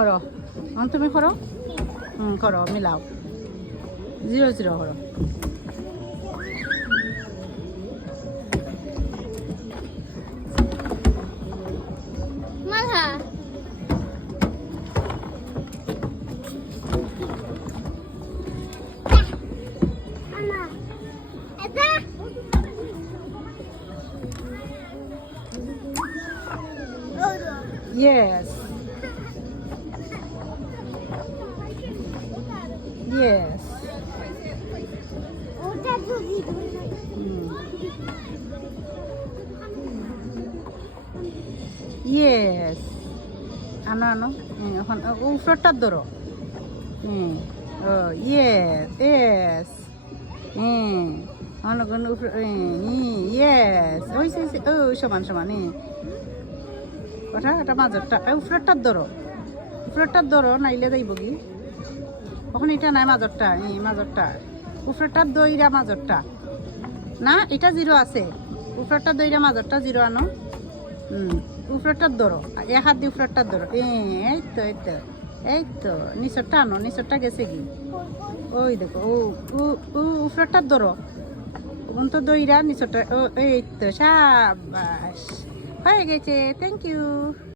করো তুমি করো করো মিলাও 0 0 করো মাথা Yes. Yes. Yes. Ano. এখন উপরটা ধরো yes yes অন্য কোন yes ওই সমান সমান ওটা এটা মাঝরটা উপরেরটা ধরো নাইলে যাইব কি ওখান এটা নাই মাঝরটা উপরেরটা দইরা মাঝরটা না এটা 0 আছে উপরেরটা দইরা মাঝরটা 0 আনো উপরেরটা ধরো এক হাত দিয়ে উপরেরটা ধরো এই তো নিচরটা আনো নিচরটা গেছে কি ওই দেখো ও উপরেরটা ধরো ওখান তো দইরা নিচরটা এই তো সাবাস হয়ে গেছে থ্যাংক ইউ